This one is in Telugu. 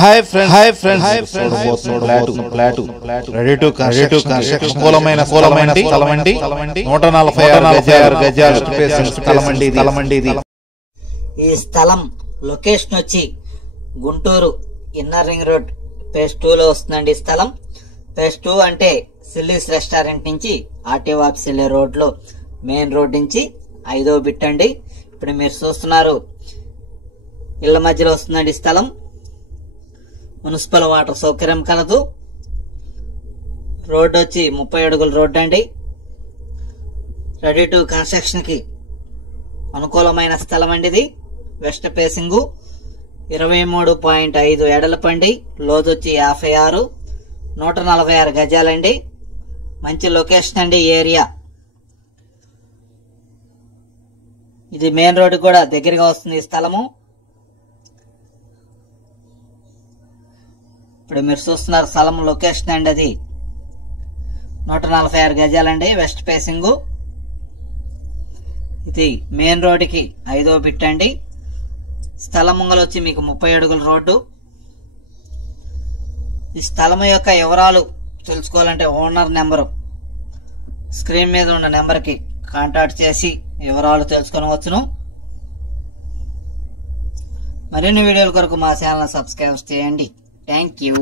Hi friends. Ready to construction. Kolamaina Salamandi. 146 గజాల స్థలమండి. ఈ స్థలం లొకేషన్ వచ్చి Guntur inner ring road phase 2 లో వస్తుందండి. ఈ స్థలం ఫేజ్ 2 అంటే సిల్లీస్ రెస్టారెంట్ నుంచి ఆర్టీఓ ఆఫీస్ వెళ్ళే రోడ్ లో మెయిన్ రోడ్ నుంచి 5వ బిట్ అండి. ఇప్పుడు మీరు చూస్తున్నారు ఇళ్ల మధ్యలో వస్తుందండి ఈ స్థలం. మున్సిపల్ వాటర్ సౌకర్యం కలదు. రోడ్ వచ్చి 30 అడుగుల రోడ్ అండి. రెడీ టు కన్స్ట్రక్షన్ కి అనుకూలమైన స్థలం అండి. ఇది వెస్ట్ ఫేసింగ్ 23.5 ఎడలపండి. లోతు వచ్చి 56, 146 గజాలండి. మంచి లొకేషన్ అండి ఏరియా. ఇది మెయిన్ రోడ్ కూడా దగ్గరగా వస్తుంది ఈ స్థలము. ఇప్పుడు మీరు చూస్తున్నారు స్థలం లొకేషన్ అండి. అది 146 గజాలండి. West facing. ఇది మెయిన్ రోడ్డుకి 5వ బిట్ అండి. స్థలం ముంగలు వచ్చి మీకు 30 అడుగుల రోడ్డు. ఈ స్థలం యొక్క వివరాలు తెలుసుకోవాలంటే ఓనర్ నెంబరు స్క్రీన్ మీద ఉన్న నెంబర్కి కాంటాక్ట్ చేసి వివరాలు తెలుసుకొనవచ్చును. మరిన్ని వీడియోల కొరకు మా ఛానల్ సబ్స్క్రైబ్ చేయండి. Thank you.